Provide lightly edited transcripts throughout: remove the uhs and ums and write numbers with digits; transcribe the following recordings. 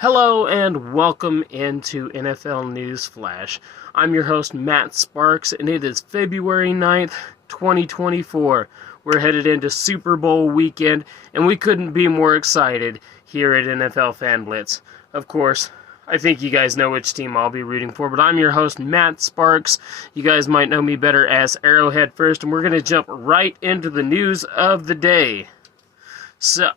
Hello and welcome into NFL Newsflash. I'm your host Matt Sparks and it is February 9th, 2024. We're headed into Super Bowl weekend and we couldn't be more excited here at NFL Fan Blitz. Of course, I think you guys know which team I'll be rooting for, but I'm your host Matt Sparks. You guys might know me better as Arrowhead First, and we're going to jump right into the news of the day. So,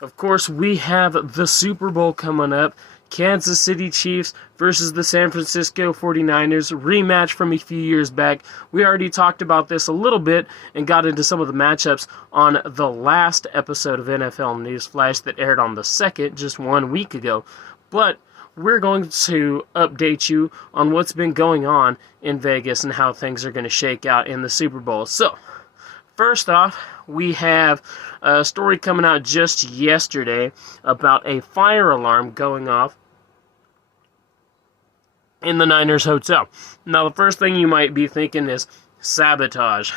of course, we have the Super Bowl coming up. Kansas City Chiefs versus the San Francisco 49ers, rematch from a few years back. We already talked about this a little bit and got into some of the matchups on the last episode of NFL Newsflash that aired on the 2nd, just 1 week ago. But we're going to update you on what's been going on in Vegas and how things are going to shake out in the Super Bowl. So, first off, we have a story coming out just yesterday about a fire alarm going off in the Niners hotel. Now, the first thing you might be thinking is sabotage.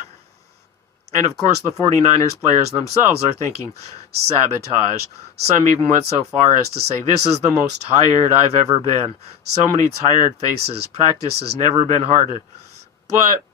And of course, the 49ers players themselves are thinking sabotage. Some even went so far as to say, "This is the most tired I've ever been. So many tired faces. Practice has never been harder." But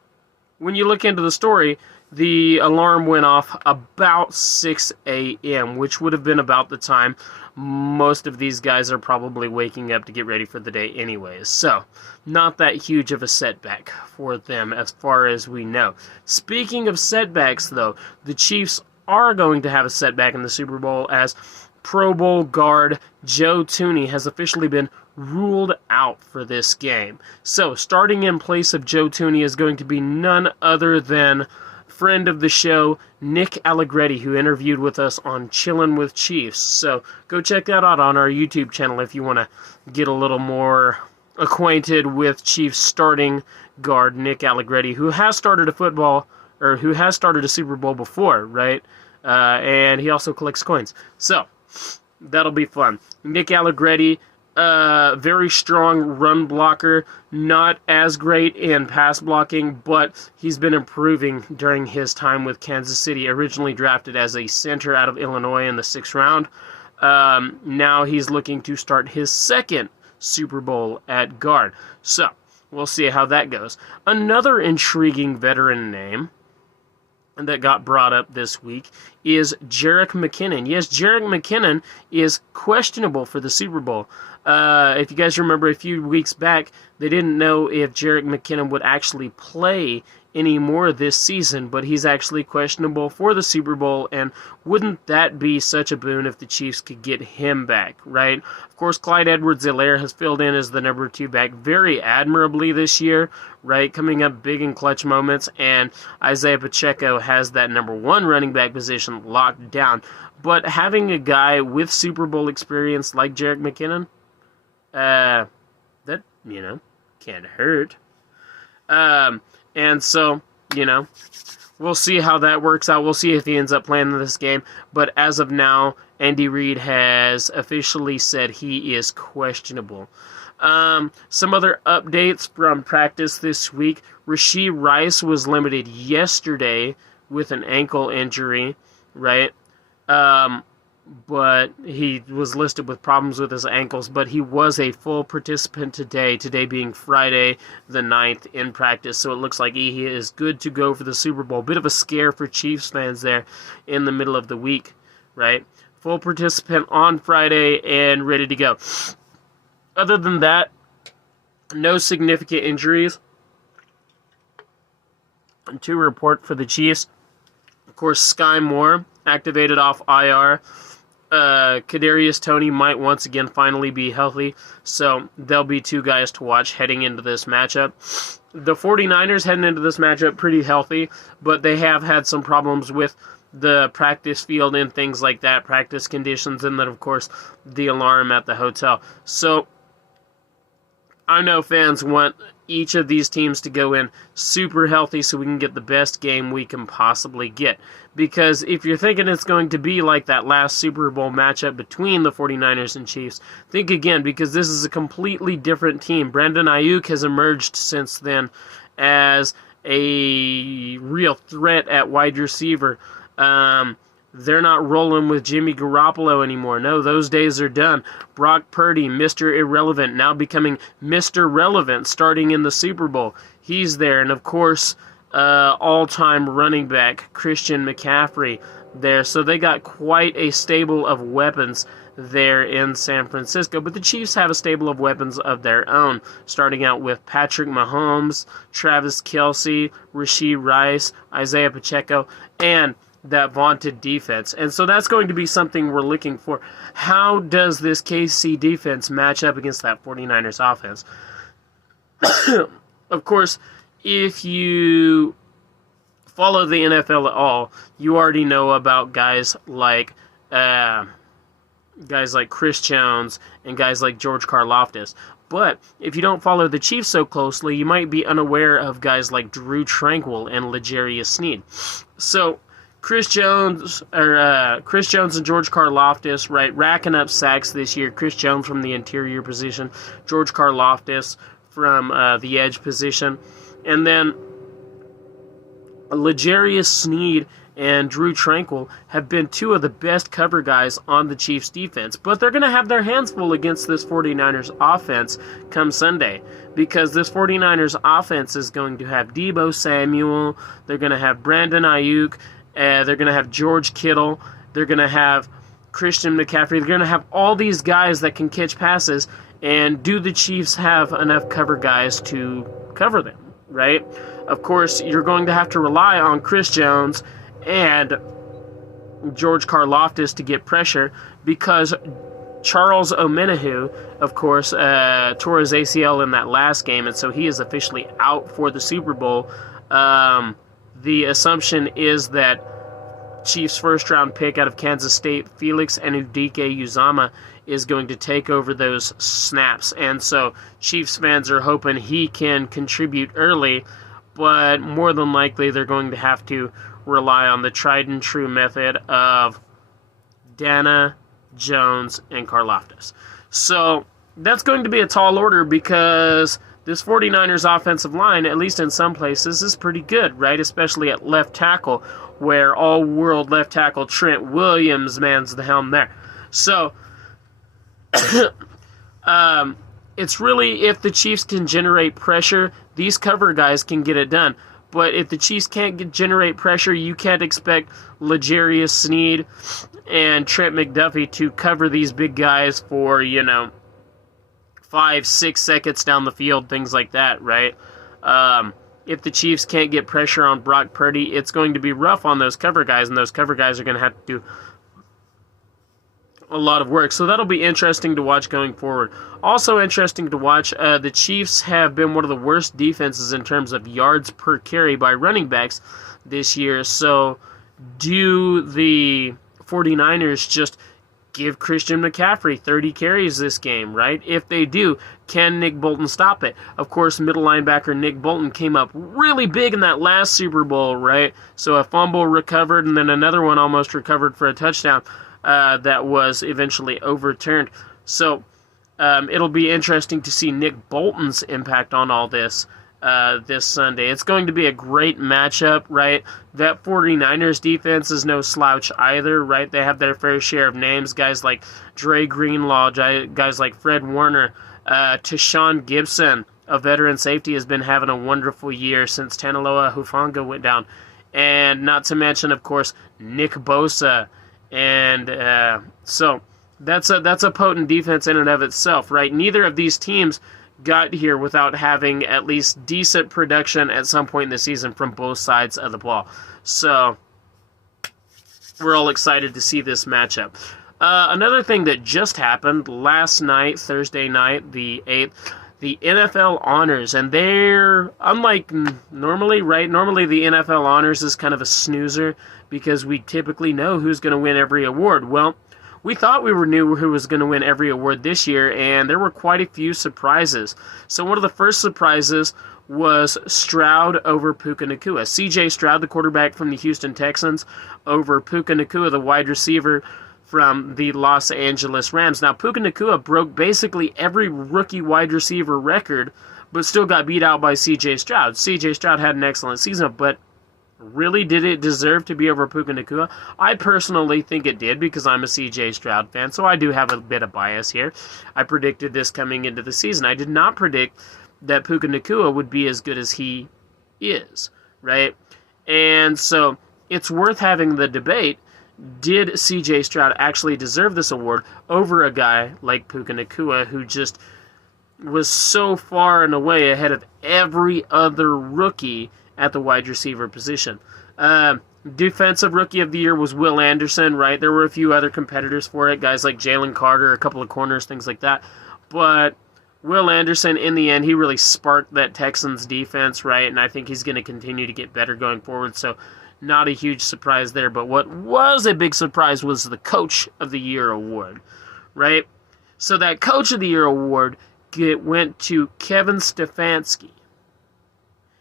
when you look into the story, the alarm went off about 6 a.m., which would have been about the time most of these guys are probably waking up to get ready for the day anyways. So, not that huge of a setback for them as far as we know. Speaking of setbacks, though, the Chiefs are going to have a setback in the Super Bowl as Pro Bowl guard Joe Thuney has officially been ruled out for this game. So, starting in place of Joe Thuney is going to be none other than friend of the show, Nick Allegretti, who interviewed with us on Chillin' with Chiefs. So go check that out on our YouTube channel if you want to get a little more acquainted with Chiefs starting guard Nick Allegretti, who has started a Super Bowl before, right? And he also collects coins. So that'll be fun. Nick Allegretti, very strong run blocker, not as great in pass blocking, but he's been improving during his time with Kansas City, originally drafted as a center out of Illinois in the 6th round. Now he's looking to start his second Super Bowl at guard. So, we'll see how that goes. Another intriguing veteran name that got brought up this week is Jerick McKinnon. Yes, Jerick McKinnon is questionable for the Super Bowl. If you guys remember a few weeks back, they didn't know if Jerick McKinnon would actually play anymore this season, but he's actually questionable for the Super Bowl, and wouldn't that be such a boon if the Chiefs could get him back, right? Of course, Clyde Edwards-Helaire has filled in as the number 2 back very admirably this year, right? Coming up big in clutch moments, and Isaiah Pacheco has that number 1 running back position locked down. But having a guy with Super Bowl experience like Jerick McKinnon, that, can't hurt. And so, we'll see how that works out. We'll see if he ends up playing in this game. But as of now, Andy Reid has officially said he is questionable. Some other updates from practice this week. Rashee Rice was limited yesterday with an ankle injury, right? But he was listed with problems with his ankles, but he was a full participant today being Friday the 9th in practice, so it looks like he is good to go for the Super Bowl. Bit of a scare for Chiefs fans there in the middle of the week, right? Full participant on Friday and ready to go. Other than that, no significant injuries to report for the Chiefs. Of course, Sky Moore activated off IR. Kadarius Toney might once again finally be healthy, so there'll be 2 guys to watch heading into this matchup. The 49ers heading into this matchup pretty healthy, but they have had some problems with the practice field and things like that, practice conditions, and then, of course, the alarm at the hotel. So, I know fans want each of these teams to go in super healthy so we can get the best game we can possibly get. Because if you're thinking it's going to be like that last Super Bowl matchup between the 49ers and Chiefs, think again, because this is a completely different team. Brandon Ayuk has emerged since then as a real threat at wide receiver. They're not rolling with Jimmy Garoppolo anymore. No, those days are done. Brock Purdy, Mr. Irrelevant, now becoming Mr. Relevant, starting in the Super Bowl. He's there. And, of course, all-time running back Christian McCaffrey there. So they got quite a stable of weapons there in San Francisco. But the Chiefs have a stable of weapons of their own, starting out with Patrick Mahomes, Travis Kelce, Rashee Rice, Isaiah Pacheco, and that vaunted defense. And so that's going to be something we're looking for. How does this KC defense match up against that 49ers offense? Of course, if you follow the NFL at all, you already know about guys like Chris Jones and guys like George Karlaftis. But if you don't follow the Chiefs so closely, you might be unaware of guys like Drew Tranquill and L'Jarius Sneed. So Chris Jones and George Karlaftis, right, racking up sacks this year. Chris Jones from the interior position, George Karlaftis from the edge position, and then L'Jarius Sneed and Drew Tranquill have been two of the best cover guys on the Chiefs defense. But they're going to have their hands full against this 49ers offense come Sunday, because this 49ers offense is going to have Deebo Samuel, they're going to have Brandon Ayuk, they're going to have George Kittle, they're going to have Christian McCaffrey, they're going to have all these guys that can catch passes. And do the Chiefs have enough cover guys to cover them, right? Of course, you're going to have to rely on Chris Jones and George Karlaftis to get pressure, because Charles Omenihu, of course, tore his ACL in that last game, and so he is officially out for the Super Bowl. The assumption is that Chiefs' first-round pick out of Kansas State, Felix Anudike-Uzomah, is going to take over those snaps. And so Chiefs fans are hoping he can contribute early, but more than likely they're going to have to rely on the tried and true method of Dana, Jones, and Karlaftis. So that's going to be a tall order, because this 49ers offensive line, at least in some places, is pretty good, right? Especially at left tackle, where all-world left tackle Trent Williams mans the helm there. So it's really, if the Chiefs can generate pressure, these cover guys can get it done. But if the Chiefs can't generate pressure, you can't expect L'Jarius Sneed and Trent McDuffie to cover these big guys for, 5-6 seconds down the field, things like that, right? If the Chiefs can't get pressure on Brock Purdy, it's going to be rough on those cover guys, and those cover guys are going to have to do a lot of work. So that'll be interesting to watch going forward. Also interesting to watch, the Chiefs have been one of the worst defenses in terms of yards per carry by running backs this year. So do the 49ers just give Christian McCaffrey 30 carries this game, right? If they do, can Nick Bolton stop it? Of course, middle linebacker Nick Bolton came up really big in that last Super Bowl, right? So a fumble recovered, and then another one almost recovered for a touchdown that was eventually overturned. So it'll be interesting to see Nick Bolton's impact on all this this Sunday. It's going to be a great matchup, right? That 49ers defense is no slouch either, right? They have their fair share of names, guys like Dre Greenlaw, guys like Fred Warner, Tashawn Gibson, a veteran safety, has been having a wonderful year since Tanaloa Hufanga went down. And not to mention, of course, Nick Bosa. And so that's a potent defense in and of itself, right? Neither of these teams got here without having at least decent production at some point in the season from both sides of the ball. So we're all excited to see this matchup. Another thing that just happened last night, Thursday night, the 8th, the NFL Honors, and they're, unlike normally, right? Normally the NFL Honors is kind of a snoozer because we typically know who's going to win every award. Well, we thought we knew who was going to win every award this year, and there were quite a few surprises. So one of the first surprises was Stroud over Puka Nacua. C.J. Stroud, the quarterback from the Houston Texans, over Puka Nacua, the wide receiver from the Los Angeles Rams. Now, Puka Nacua broke basically every rookie wide receiver record, but still got beat out by C.J. Stroud. C.J. Stroud had an excellent season, but Really, did it deserve to be over Puka Nacua? I personally think it did because I'm a CJ Stroud fan, so I do have a bit of bias here. I predicted this coming into the season. I did not predict that Puka Nacua would be as good as he is, right? And so it's worth having the debate. Did CJ Stroud actually deserve this award over a guy like Puka Nacua, who just was so far and away ahead of every other rookie at the wide receiver position? Defensive Rookie of the Year was Will Anderson, right? There were a few other competitors for it, guys like Jalen Carter, a couple of corners, things like that. But Will Anderson, in the end, he really sparked that Texans defense, right? And I think he's going to continue to get better going forward, so not a huge surprise there. But what was a big surprise was the Coach of the Year award, right? So that Coach of the Year award went to Kevin Stefanski.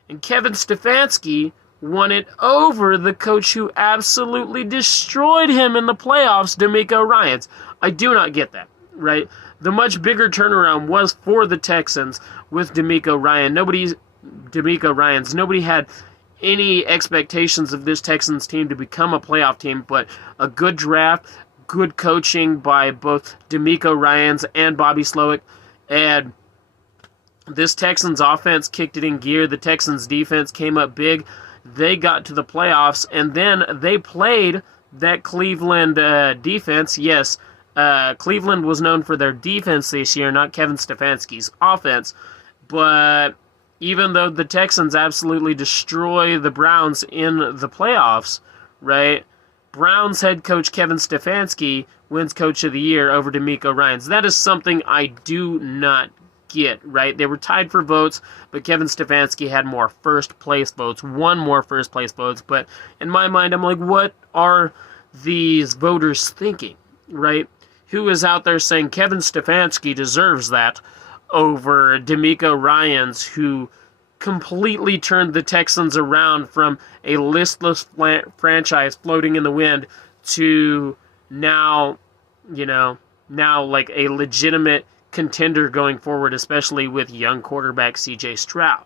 And Kevin Stefanski won it over the coach who absolutely destroyed him in the playoffs, DeMeco Ryans. I do not get that, right? The much bigger turnaround was for the Texans with DeMeco Ryans. Nobody had any expectations of this Texans team to become a playoff team, but a good draft, good coaching by both DeMeco Ryans and Bobby Slowick, and this Texans offense kicked it in gear. The Texans defense came up big. They got to the playoffs, and then they played that Cleveland defense. Yes, Cleveland was known for their defense this year, not Kevin Stefanski's offense. But even though the Texans absolutely destroy the Browns in the playoffs, right, Browns head coach Kevin Stefanski wins Coach of the Year over DeMeco Ryans. That is something I do not get, right? They were tied for votes, but Kevin Stefanski had more first-place votes, won more first-place votes. But in my mind, I'm like, what are these voters thinking, right? Who is out there saying Kevin Stefanski deserves that over DeMeco Ryans, who completely turned the Texans around from a listless franchise floating in the wind to now like a legitimate contender going forward, especially with young quarterback CJ Stroud.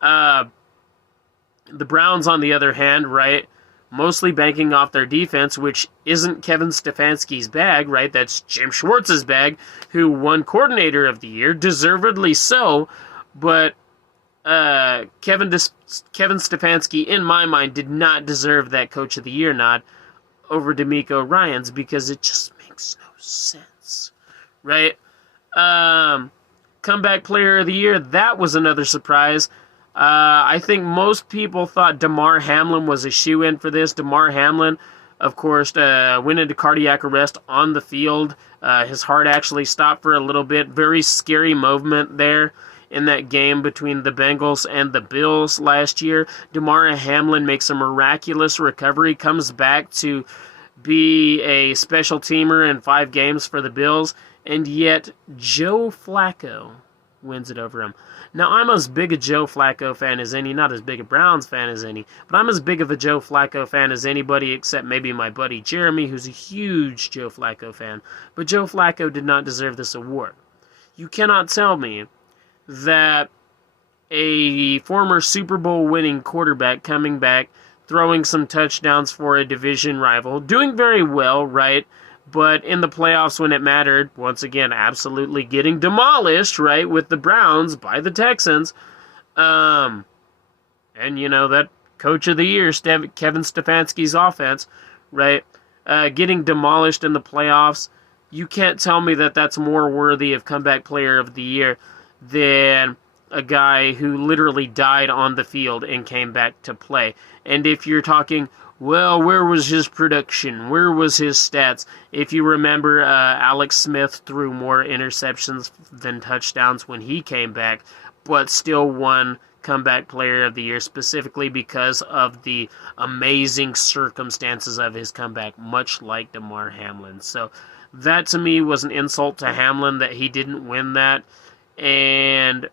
The Browns, on the other hand, right, mostly banking off their defense, which isn't Kevin Stefanski's bag, right? That's Jim Schwartz's bag, who won Coordinator of the Year, deservedly so, but Kevin Stefanski, in my mind, did not deserve that Coach of the Year nod over DeMeco Ryans because it just makes no sense, right? Comeback Player of the Year, that was another surprise. I think most people thought Damar Hamlin was a shoo-in for this. Damar Hamlin, of course, went into cardiac arrest on the field. His heart actually stopped for a little bit. Very scary moment there in that game between the Bengals and the Bills last year. Damar Hamlin makes a miraculous recovery, comes back to be a special teamer in 5 games for the Bills, and yet Joe Flacco wins it over him. Now, I'm as big a Joe Flacco fan as any, not as big a Browns fan as any, but I'm as big of a Joe Flacco fan as anybody except maybe my buddy Jeremy, who's a huge Joe Flacco fan. But Joe Flacco did not deserve this award. You cannot tell me that a former Super Bowl winning quarterback coming back, throwing some touchdowns for a division rival, doing very well, right? But in the playoffs when it mattered, once again, absolutely getting demolished, right, with the Browns by the Texans. And, that Coach of the Year, Kevin Stefanski's offense, right, getting demolished in the playoffs. You can't tell me that that's more worthy of Comeback Player of the Year than a guy who literally died on the field and came back to play. And if you're talking, well, where was his production? Where was his stats? If you remember, Alex Smith threw more interceptions than touchdowns when he came back, but still won Comeback Player of the Year specifically because of the amazing circumstances of his comeback, much like Damar Hamlin. So that to me was an insult to Hamlin that he didn't win that. And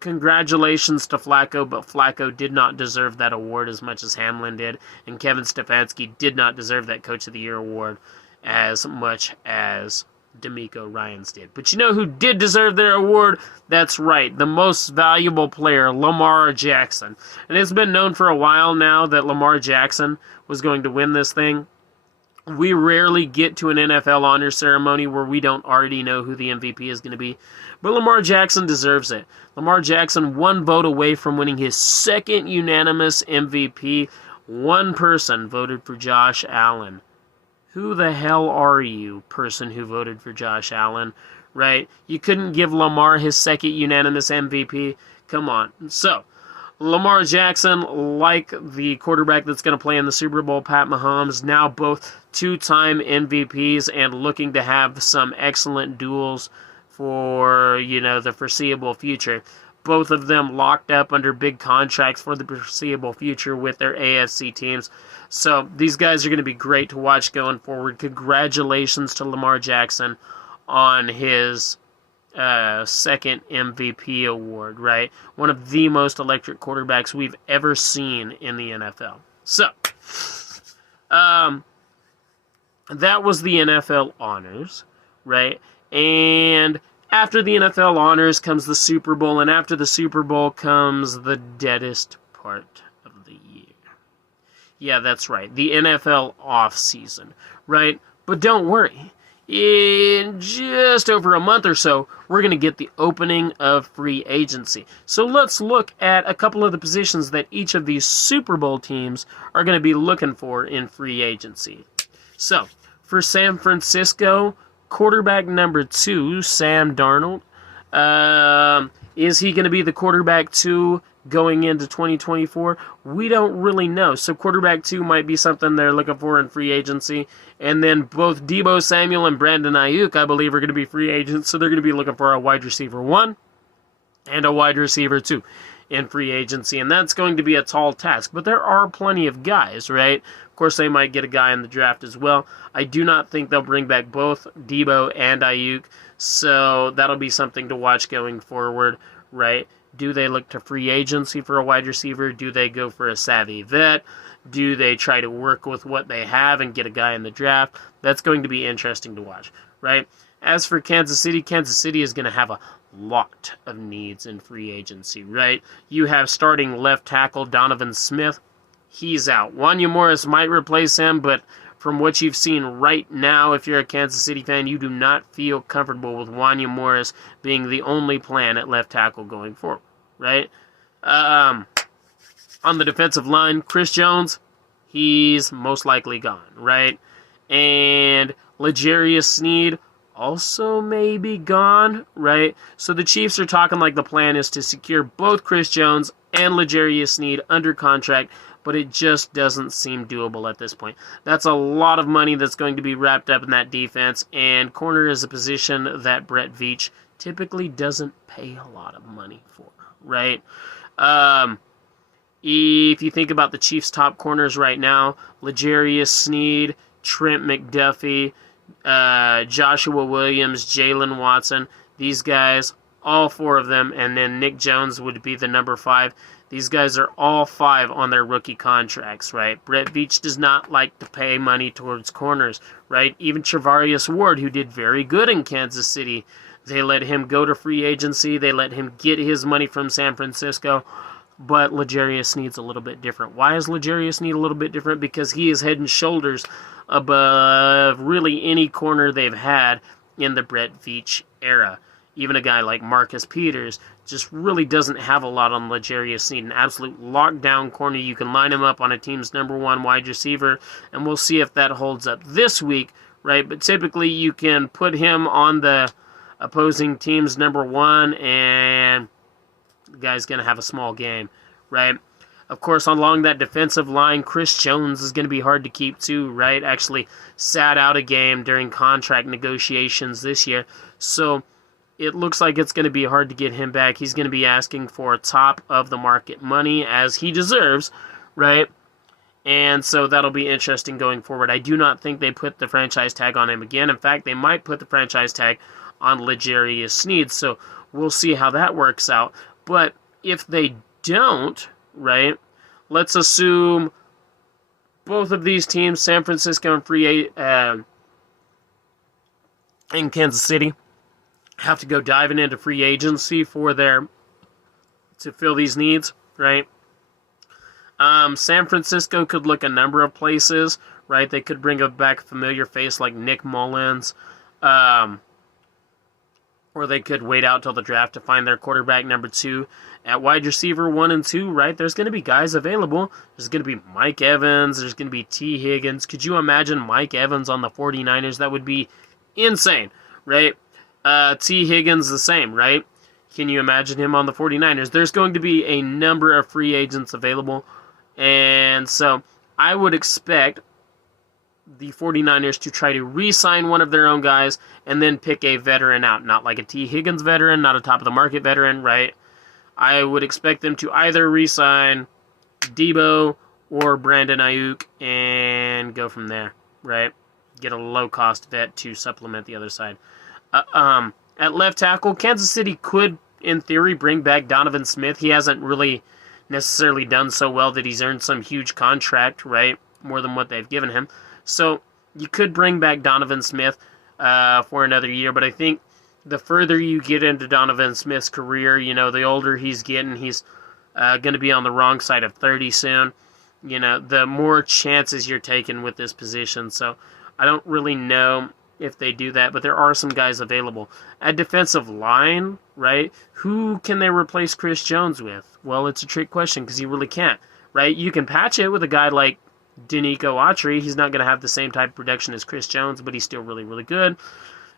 congratulations to Flacco, but Flacco did not deserve that award as much as Hamlin did, and Kevin Stefanski did not deserve that Coach of the Year award as much as D'Amico Ryans did. But you know who did deserve their award? That's right, the most valuable player, Lamar Jackson. And it's been known for a while now that Lamar Jackson was going to win this thing. We rarely get to an NFL honor ceremony where we don't already know who the MVP is going to be. But Lamar Jackson deserves it. Lamar Jackson, one vote away from winning his second unanimous MVP. One person voted for Josh Allen. Who the hell are you, person who voted for Josh Allen? Right? You couldn't give Lamar his second unanimous MVP? Come on. So, Lamar Jackson, like the quarterback that's going to play in the Super Bowl, Pat Mahomes, now both two-time MVPs and looking to have some excellent duels for, the foreseeable future. Both of them locked up under big contracts for the foreseeable future with their AFC teams. So these guys are going to be great to watch going forward. Congratulations to Lamar Jackson on his second MVP award, right? One of the most electric quarterbacks we've ever seen in the NFL. So, that was the NFL honors, right? And after the NFL honors comes the Super Bowl, and after the Super Bowl comes the deadest part of the year. Yeah, that's right, the NFL offseason, right? But don't worry. In just over a month or so, we're going to get the opening of free agency. So let's look at a couple of the positions that each of these Super Bowl teams are going to be looking for in free agency. So, for San Francisco, quarterback number 2, Sam Darnold. Is he going to be the quarterback 2 going into 2024? We don't really know. So quarterback 2 might be something they're looking for in free agency. And then both Deebo Samuel and Brandon Ayuk, I believe, are going to be free agents. So they're going to be looking for a wide receiver 1 and a wide receiver 2 in free agency. And that's going to be a tall task. But there are plenty of guys, right? Of course, they might get a guy in the draft as well. I do not think they'll bring back both Deebo and Ayuk. So that'll be something to watch going forward, right? Do they look to free agency for a wide receiver? Do they go for a savvy vet? Do they try to work with what they have and get a guy in the draft? That's going to be interesting to watch, right? As for Kansas City is going to have a lot of needs in free agency, right? You have starting left tackle Donovan Smith. He's out. Wanya Morris might replace him, but from what you've seen right now, if you're a Kansas City fan, you do not feel comfortable with Wanya Morris being the only plan at left tackle going forward, right? On the defensive line, Chris Jones, he's most likely gone, right? And L'Jarius Sneed also may be gone, right? So the Chiefs are talking like the plan is to secure both Chris Jones and L'Jarius Sneed under contract, but it just doesn't seem doable at this point. That's a lot of money that's going to be wrapped up in that defense, and corner is a position that Brett Veach typically doesn't pay a lot of money for, right? If you think about the Chiefs' top corners right now, L'Jarius Sneed, Trent McDuffie, Joshua Williams, Jalen Watson, these guys, all 4 of them, and then Nick Jones would be the number 5. These guys are all 5 on their rookie contracts, right? Brett Veach does not like to pay money towards corners, right? Even Travarius Ward, who did very good in Kansas City, they let him go to free agency. They let him get his money from San Francisco. But L'Jarius Sneed's a little bit different. Why is L'Jarius Sneed a little bit different? Because he is head and shoulders above really any corner they've had in the Brett Veach era. Even a guy like Marcus Peters just really doesn't have a lot on L'Jarius Sneed. An absolute lockdown corner. You can line him up on a team's number 1 wide receiver, and we'll see if that holds up this week, right? But typically you can put him on the opposing team's number 1, and the guy's going to have a small game, right? Of course, along that defensive line, Chris Jones is going to be hard to keep too, right? Actually sat out a game during contract negotiations this year, so it looks like it's going to be hard to get him back. He's going to be asking for top-of-the-market money, as he deserves, right? And so that'll be interesting going forward. I do not think they put the franchise tag on him again. In fact, they might put the franchise tag on L'Jarius Sneed, so we'll see how that works out. But if they don't, right, let's assume both of these teams, San Francisco and in Kansas City have to go diving into free agency to fill these needs, right? San Francisco could look a number of places, right? They could bring back a familiar face like Nick Mullins, or they could wait out till the draft to find their quarterback number 2. At wide receiver 1 and 2, right, there's going to be guys available. There's going to be Mike Evans. There's going to be T. Higgins. Could you imagine Mike Evans on the 49ers? That would be insane, right? T. Higgins the same, right? Can you imagine him on the 49ers? There's going to be a number of free agents available. And so I would expect the 49ers to try to re-sign one of their own guys and then pick a veteran out. Not like a T. Higgins veteran, not a top-of-the-market veteran, right? I would expect them to either re-sign Debo or Brandon Ayuk and go from there, right? Get a low-cost vet to supplement the other side. At left tackle, Kansas City could, in theory, bring back Donovan Smith. He hasn't really necessarily done so well that he's earned some huge contract, right? More than what they've given him. So you could bring back Donovan Smith for another year, but I think the further you get into Donovan Smith's career, the older he's getting, he's going to be on the wrong side of 30 soon. The more chances you're taking with this position. So I don't really know if they do that, but there are some guys available. At defensive line, right, who can they replace Chris Jones with? Well, it's a trick question because you really can't, right? You can patch it with a guy like Denico Autry. He's not going to have the same type of production as Chris Jones, but he's still really, really good.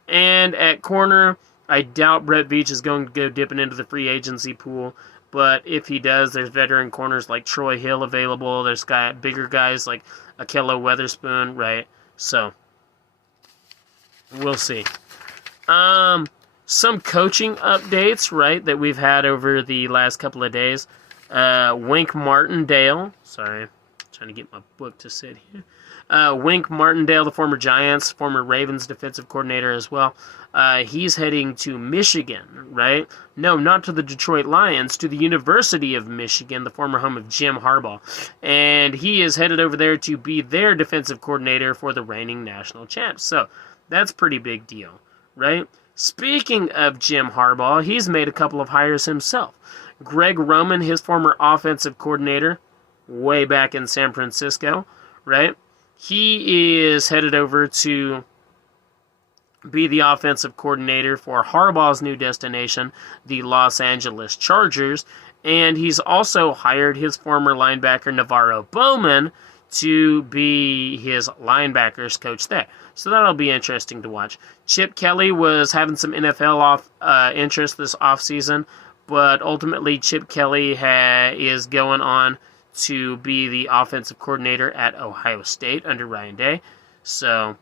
And at corner, I doubt Brett Veach is going to go dipping into the free agency pool, but if he does, there's veteran corners like Troy Hill available. There's bigger guys like Akello Weatherspoon, right? So we'll see. Some coaching updates, right, that we've had over the last couple of days. Wink Martindale, sorry, trying to get my book to sit here. Wink Martindale, the former Giants, former Ravens defensive coordinator as well. He's heading to Michigan, right? No, not to the Detroit Lions, to the University of Michigan, the former home of Jim Harbaugh. And he is headed over there to be their defensive coordinator for the reigning national champs. So that's a pretty big deal, right? Speaking of Jim Harbaugh, he's made a couple of hires himself. Greg Roman, his former offensive coordinator, way back in San Francisco, right? He is headed over to be the offensive coordinator for Harbaugh's new destination, the Los Angeles Chargers, and he's also hired his former linebacker Navarro Bowman to be his linebackers coach there. So that'll be interesting to watch. Chip Kelly was having some NFL interest this offseason, but ultimately Chip Kelly is going on to be the offensive coordinator at Ohio State under Ryan Day. So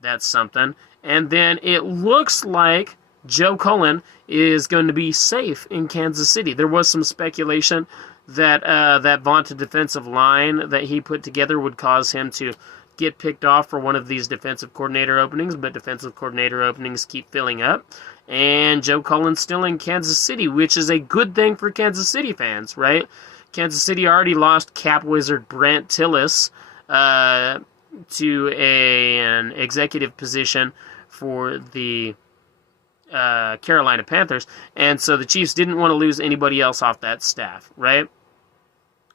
that's something. And then it looks like Joe Cullen is going to be safe in Kansas City. There was some speculation that that vaunted defensive line that he put together would cause him to get picked off for one of these defensive coordinator openings, but defensive coordinator openings keep filling up. And Joe Cullen's still in Kansas City, which is a good thing for Kansas City fans, right? Kansas City already lost cap wizard Brant Tillis to an executive position for the Carolina Panthers, and so the Chiefs didn't want to lose anybody else off that staff, right?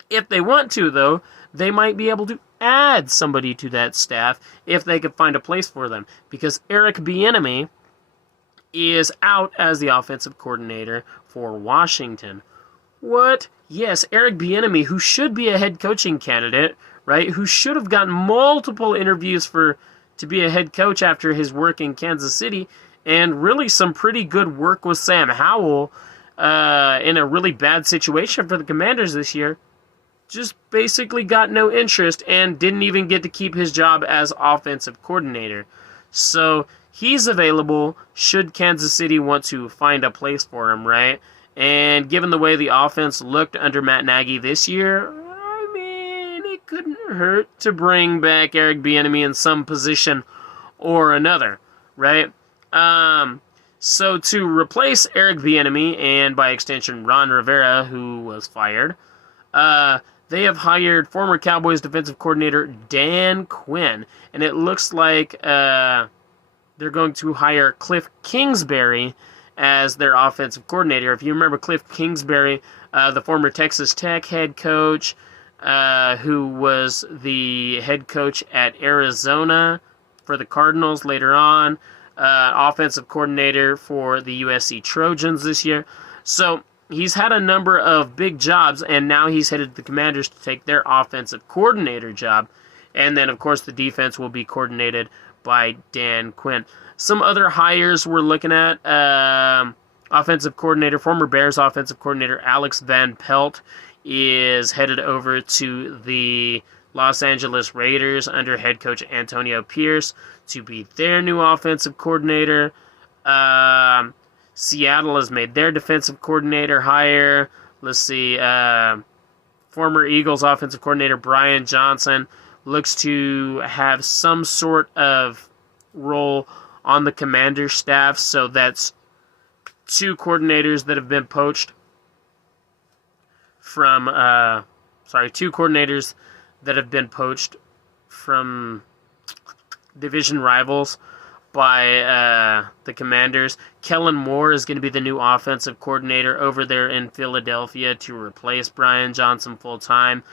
If they want to, though, they might be able to add somebody to that staff if they could find a place for them, because Eric Bieniemy is out as the offensive coordinator for Washington. What? Yes, Eric Bieniemy, who should be a head coaching candidate, right? Who should have gotten multiple interviews to be a head coach after his work in Kansas City, and really some pretty good work with Sam Howell in a really bad situation for the Commanders this year, just basically got no interest and didn't even get to keep his job as offensive coordinator. So he's available should Kansas City want to find a place for him, right? And given the way the offense looked under Matt Nagy this year, I mean, it couldn't hurt to bring back Eric Bieniemy in some position or another, right? So to replace Eric Bieniemy, and by extension Ron Rivera, who was fired, they have hired former Cowboys defensive coordinator Dan Quinn, and it looks like they're going to hire Cliff Kingsbury as their offensive coordinator. If you remember Cliff Kingsbury, the former Texas Tech head coach, who was the head coach at Arizona for the Cardinals later on, offensive coordinator for the USC Trojans this year. So he's had a number of big jobs, and now he's headed to the Commanders to take their offensive coordinator job. And then, of course, the defense will be coordinated by Dan Quinn. Some other hires we're looking at, offensive coordinator, former Bears offensive coordinator Alex Van Pelt is headed over to the Los Angeles Raiders under head coach Antonio Pierce to be their new offensive coordinator. Seattle has made their defensive coordinator hire. Let's see, former Eagles offensive coordinator Brian Johnson looks to have some sort of role on the Commander's staff, so that's two coordinators that have been poached from, two coordinators that have been poached from division rivals by the Commanders. Kellen Moore is going to be the new offensive coordinator over there in Philadelphia to replace Brian Johnson full-time.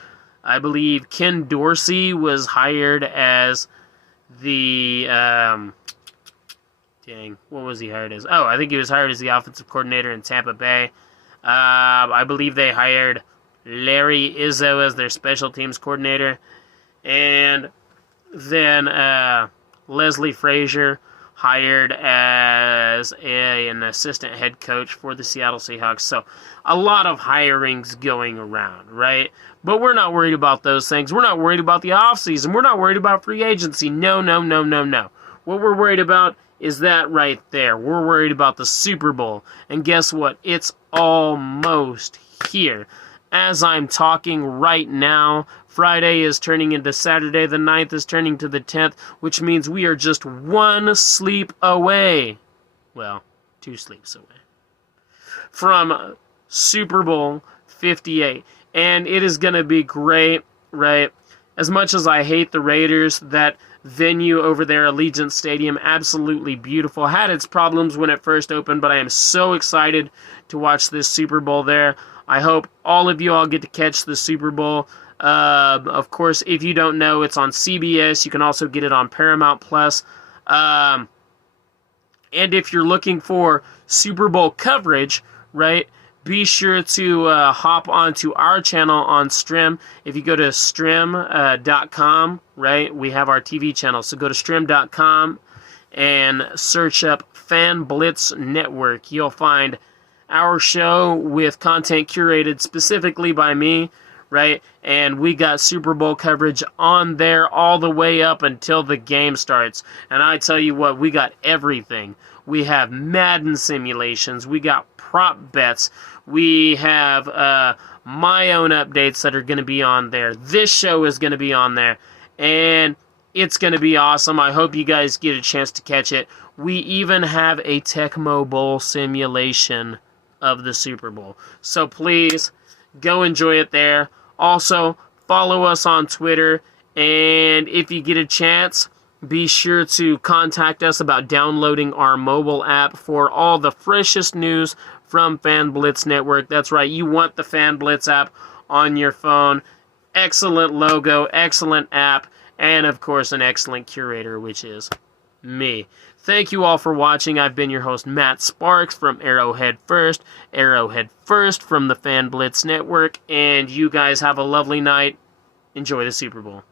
I believe Ken Dorsey was hired as the... what was he hired as? Oh, I think he was hired as the offensive coordinator in Tampa Bay. I believe they hired Larry Izzo as their special teams coordinator. And then Leslie Frazier hired as an assistant head coach for the Seattle Seahawks. So a lot of hirings going around, right? But we're not worried about those things. We're not worried about the offseason. We're not worried about free agency. No. What we're worried about is that right there. We're worried about the Super Bowl. And guess what? It's almost here. As I'm talking right now, Friday is turning into Saturday. The 9th is turning to the 10th, which means we are just one sleep away. Well, 2 sleeps away from Super Bowl 58. And it is going to be great, right? As much as I hate the Raiders, that venue over there, Allegiant Stadium, absolutely beautiful. Had its problems when it first opened, but I am so excited to watch this Super Bowl there. I hope all of you all get to catch the Super Bowl. Of course, if you don't know, it's on CBS. You can also get it on Paramount Plus. And if you're looking for Super Bowl coverage, right, be sure to hop onto our channel on Strim. If you go to strim.com, right, we have our TV channel. So go to strim.com and search up Fan Blitz Network. You'll find our show with content curated specifically by me, right? And we got Super Bowl coverage on there all the way up until the game starts. And I tell you what, we got everything. We have Madden simulations. We got prop bets. We have my own updates that are going to be on there. This show is going to be on there. And it's going to be awesome. I hope you guys get a chance to catch it. We even have a Tecmo Bowl simulation of the Super Bowl. So please, go enjoy it there. Also, follow us on Twitter. And if you get a chance, be sure to contact us about downloading our mobile app for all the freshest news from Fan Blitz Network. That's right, you want the Fan Blitz app on your phone. Excellent logo, excellent app, and of course an excellent curator, which is me. Thank you all for watching. I've been your host, Matt Sparks from Arrowhead First from the Fan Blitz Network, and you guys have a lovely night. Enjoy the Super Bowl.